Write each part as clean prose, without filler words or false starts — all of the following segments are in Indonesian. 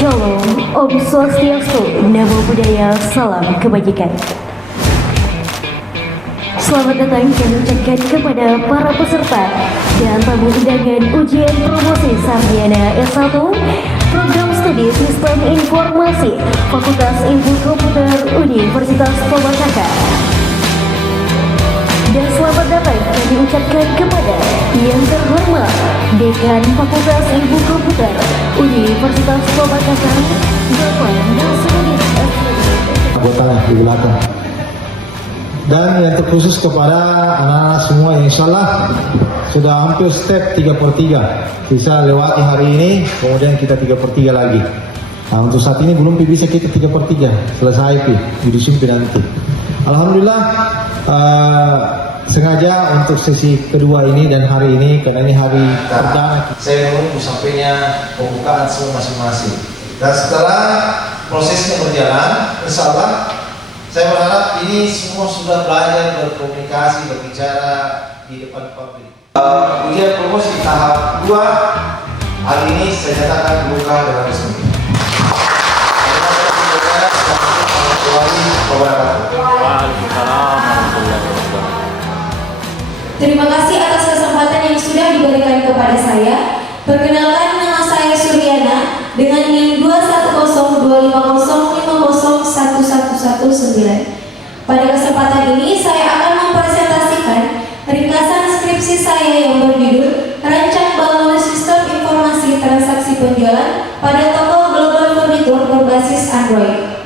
Shalom, Om Swastiastu, Namo Buddhaya, Salam Kebajikan. Selamat datang kami ucapkan kepada para peserta dan tamu undangan ujian promosi sarjana S1 Program Studi Sistem Informasi Fakultas Ilmu Komputer Universitas Purwakarta. Dan selamat datang kami ucapkan kepada yang terhormat Dekan Fakultas Ilmu Komputer Universitas Purwakarta, Bapak Nasruddin anggota di belakang. Dan yang terkhusus kepada anak-anak semua yang insyaallah sudah hampir step 3/3 bisa lewati hari ini, kemudian kita 3/3 lagi. Nah, untuk saat ini belum bisa kita 3/3 selesai di disimpi nanti. Alhamdulillah sengaja untuk sesi kedua ini dan hari ini karena ini hari perdana saya menunggu sampainya pembukaan semua masing-masing. Dan setelah prosesnya berjalan, insyaallah saya berharap ini semua sudah belajar berkomunikasi, berbicara di depan publik. Ujian promosi tahap 2 hari ini saya nyatakan buka dengan resmi. Terima kasih atas kesempatan yang sudah diberikan kepada saya. Perkenalkan, nama saya Suryana dengan NIM 2102505011119. Pada kesempatan ini saya akan mempresentasikan ringkasan skripsi saya yang berjudul Rancang Bangun Sistem Informasi Transaksi Penjualan pada Toko Global Furniture berbasis Android.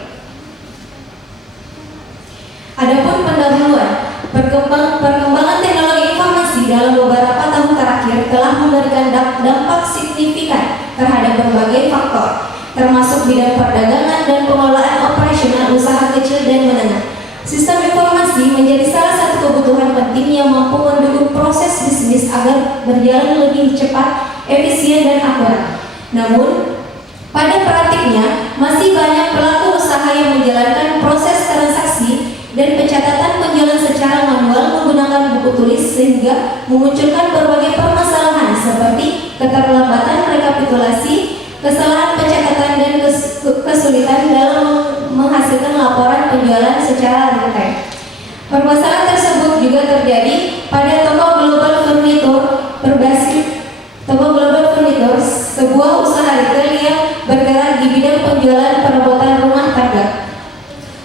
Adapun pendahuluan, perkembangan teknologi informasi dalam beberapa tahun terakhir telah memberikan dampak signifikan terhadap berbagai faktor, termasuk bidang perdagangan dan pengelolaan operasional usaha kecil dan menengah. Sistem informasi menjadi salah satu kebutuhan penting yang mampu mendukung proses bisnis agar berjalan lebih cepat, efisien, dan akurat. Namun, pada praktiknya masih banyak pelaku usaha yang menjalankan proses transaksi dan pencatatan penjualan secara manual menggunakan buku tulis sehingga memunculkan berbagai permasalahan seperti keterlambatan rekapitulasi, kesalahan pencatatan, dan kesulitan dalam menghasilkan laporan penjualan secara real time. Permasalahan tersebut juga terjadi pada Toko Global Furniture berbasis Toko Global Furniture, sebuah usaha retail yang bergerak di bidang penjualan perabotan rumah tangga.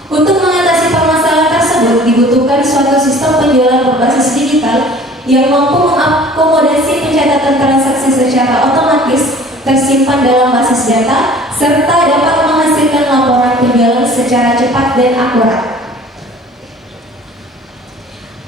Untuk mengatasi permasalahan tersebut dibutuhkan suatu sistem penjualan berbasis digital yang mampu mengakomodasi pencatatan transaksi secara otomatis, tersimpan dalam basis data, serta dapat menghasilkan laporan penjualan secara cepat dan akurat.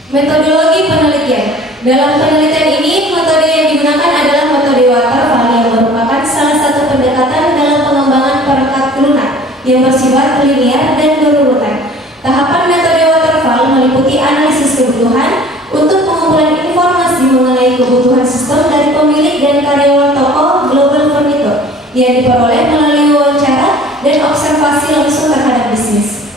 Metodologi penelitian. Dalam penelitian ini, metode yang digunakan adalah metode waterfall yang merupakan salah satu pendekatan dalam pengembangan perangkat lunak yang bersifat linear dan berurutan. Tahapan metode waterfall meliputi analisis kebutuhan untuk pengumpulan informasi mengenai kebutuhan sistem dari pemilik dan karyawan toko Global Furniture yang diperoleh melalui wawancara dan observasi langsung terhadap bisnis.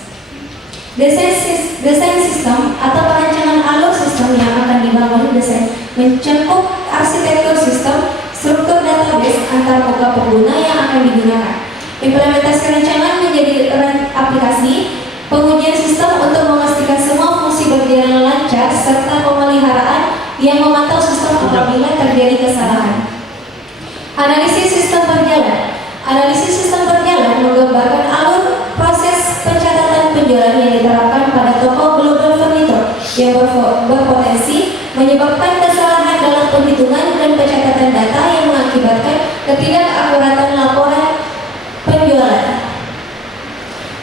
Desain sistem atau perancangan alur sistem yang akan dibangun desain mencakup arsitektur sistem, struktur database antar muka pengguna yang akan digunakan, implementasi rancangan menjadi aplikasi, pengujian sistem untuk memastikan semua fungsi berjalan lancar, serta pemeliharaan yang memantau sistem apabila terjadi kesalahan. Analisis sistem berjalan. Analisis sistem berjalan menggambarkan alur proses pencatatan penjualan yang diterapkan pada toko Global Furniture yang berpotensi menyebabkan kesalahan dalam penghitungan dan pencatatan data yang mengakibatkan ketidakakuratan laporan penjualan.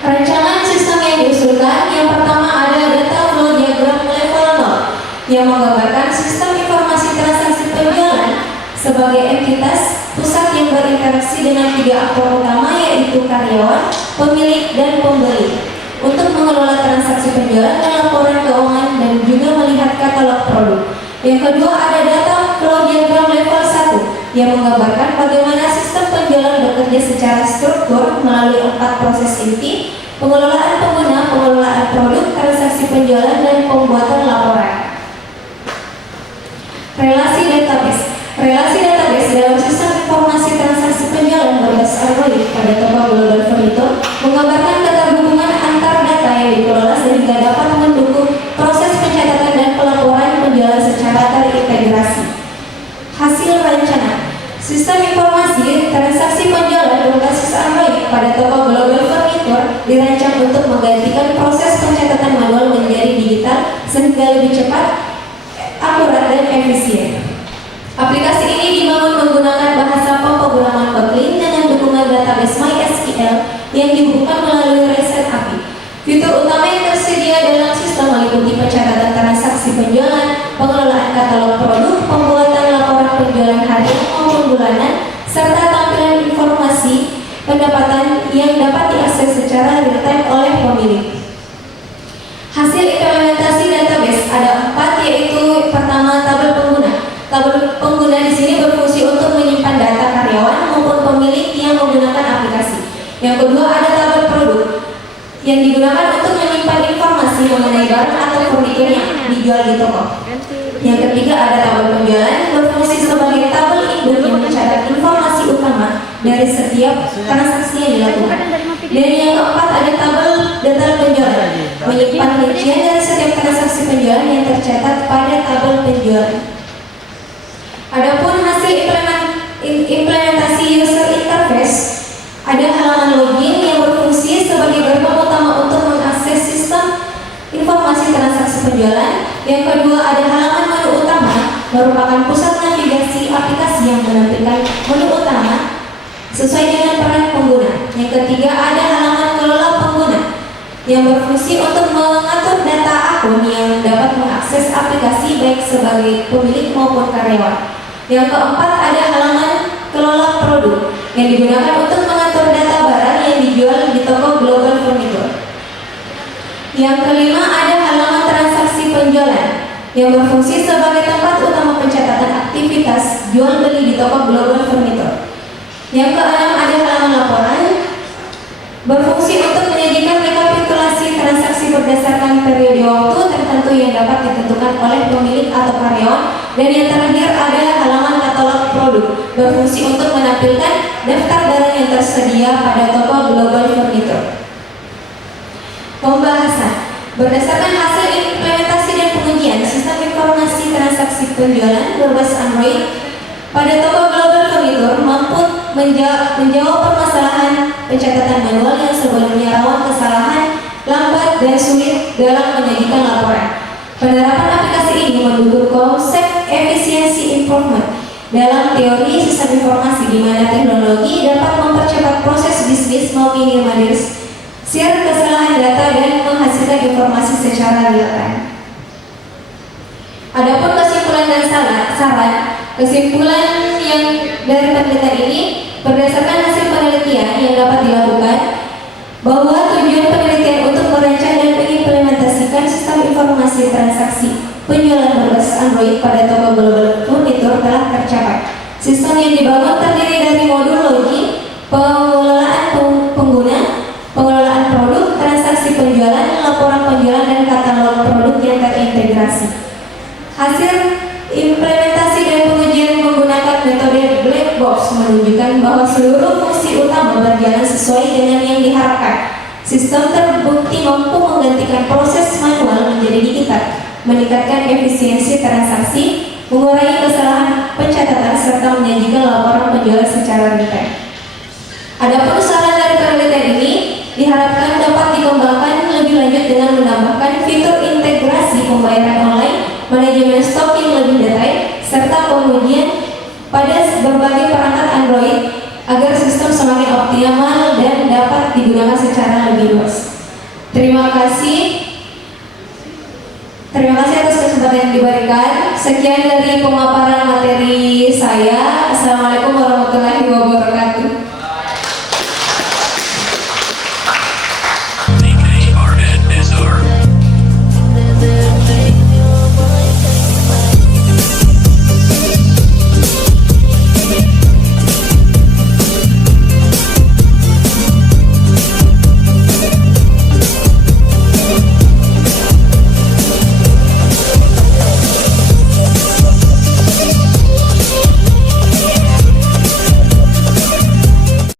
Rancangan sistem yang diusulkan, yang pertama ada data flow diagram level 0 yang menggambarkan sistem informasi transaksi penjualan sebagai entitas pusat yang berinteraksi dengan 3 aktor utama, yaitu karyawan, pemilik, dan pembeli, untuk mengelola transaksi penjualan dan laporan keuangan dan juga melihat katalog produk. Yang kedua ada data flow diagram level 1 yang menggambarkan bagaimana sistem penjualan bekerja secara struktur melalui 4 proses inti: pengelolaan pengguna, pengelolaan produk, transaksi penjualan, dan pembuatan laporan. Relasi database. Relasi database dalam sistem informasi transaksi penjualan berbasis Android pada toko Global Furniture menggambarkan keterhubungan antar data yang dikelola sehingga dapat mendukung proses pencatatan dan pelaporan penjualan secara terintegrasi. Hasil rencana sistem informasi transaksi penjualan berbasis Android pada toko Global Furniture dirancang untuk menggantikan proses pencatatan manual menjadi digital sehingga lebih cepat, akurat, dan efisien. Aplikasi ini dibangun menggunakan bahasa pemrograman Kotlin dengan dukungan database MySQL yang dihubungkan melalui REST API. Fitur utama yang tersedia dalam sistem meliputi pencatatan transaksi penjualan, pengelolaan katalog produk, pembuatan laporan penjualan harian maupun bulanan, serta tampilan informasi pendapatan yang dapat diakses secara real-time oleh pemilik. Hasil implementasi database ada 4, yaitu pertama, tabel pengguna. Tabel pengguna di sini berfungsi untuk menyimpan data karyawan maupun pemilik yang menggunakan aplikasi. Yang kedua, ada tabel produk yang digunakan untuk menyimpan informasi mengenai barang atau furnitur yang dijual di toko. Yang ketiga, ada tabel penjualan berfungsi sebagai tabel induk yang mencatat informasi utama dari setiap transaksi yang dilakukan. Dan yang keempat, ada tabel detail penjualan, menyimpan rincian dari setiap transaksi penjualan yang tercatat pada tabel penjualan. Adapun hasil implementasi user interface, ada halaman login yang berfungsi sebagai gerbang utama untuk mengakses sistem informasi transaksi penjualan. Yang kedua, ada halaman menu utama, merupakan pusat navigasi aplikasi yang menampilkan menu utama sesuai dengan peran pengguna. Yang ketiga, ada halaman kelola pengguna yang berfungsi untuk mengatur data akun yang dapat mengakses aplikasi baik sebagai pemilik maupun karyawan. Yang keempat, ada halaman kelola produk yang digunakan untuk mengatur data barang yang dijual di toko Global Furniture. Yang kelima, ada halaman transaksi penjualan yang berfungsi sebagai tempat utama pencatatan aktivitas jual beli di toko Global Furniture. Yang keenam, ada halaman laporan berfungsi untuk menyajikan rekapitulasi transaksi berdasarkan periode waktu tertentu yang dapat ditentukan oleh pemilik atau karyawan. Dan yang terakhir, ada halaman katalog produk berfungsi untuk menampilkan daftar barang yang tersedia pada toko Global Furniture. Pembahasan berdasarkan hasil implementasi dan pengujian sistem informasi transaksi penjualan berbasis Android pada toko Global Furniture mampu menjawab permasalahan pencatatan manual yang sebelumnya rawan kesalahan, lambat, dan sulit dalam menyajikan laporan. Penerapan aplikasi ini mendukung konsep efisiency improvement dalam teori sistem informasi, di mana teknologi dapat mempercepat proses bisnis, meminimalisir kesalahan data, dan menghasilkan informasi secara real-time. Adapun kesimpulan dan saran, kesimpulan yang dari penelitian ini berdasarkan hasil penelitian yang dapat dilakukan bahwa tujuan penelitian untuk merancang dan mengimplementasikan sistem informasi transaksi penjualan berbasis Android pada toko Global Furniture telah tercapai. Sistem yang dibangun terdiri dari modul login, pengelolaan pengguna, pengelolaan produk, transaksi penjualan, laporan penjualan, dan katalog produk yang terintegrasi. Hasil implementasi dan pengujian menggunakan metode black box menunjukkan bahwa seluruh fungsi utama berjalan sesuai dengan yang diharapkan. Sistem terbukti mampu menggantikan proses manual menjadi digital, meningkatkan efisiensi transaksi, mengurangi kesalahan pencatatan, serta menyajikan laporan penjualan secara real-time. Adapun saran dari penelitian ini diharapkan dapat dikembangkan lebih lanjut dengan menambahkan fitur integrasi pembayaran online, manajemen stok yang lebih detail, serta pengujian pada berbagai perangkat Android agar sistem semakin optimal dan dapat digunakan secara lebih luas. Terima kasih atas kesempatan yang diberikan. Sekian dari pemaparan materi saya. Assalamualaikum warahmatullahi wabarakatuh.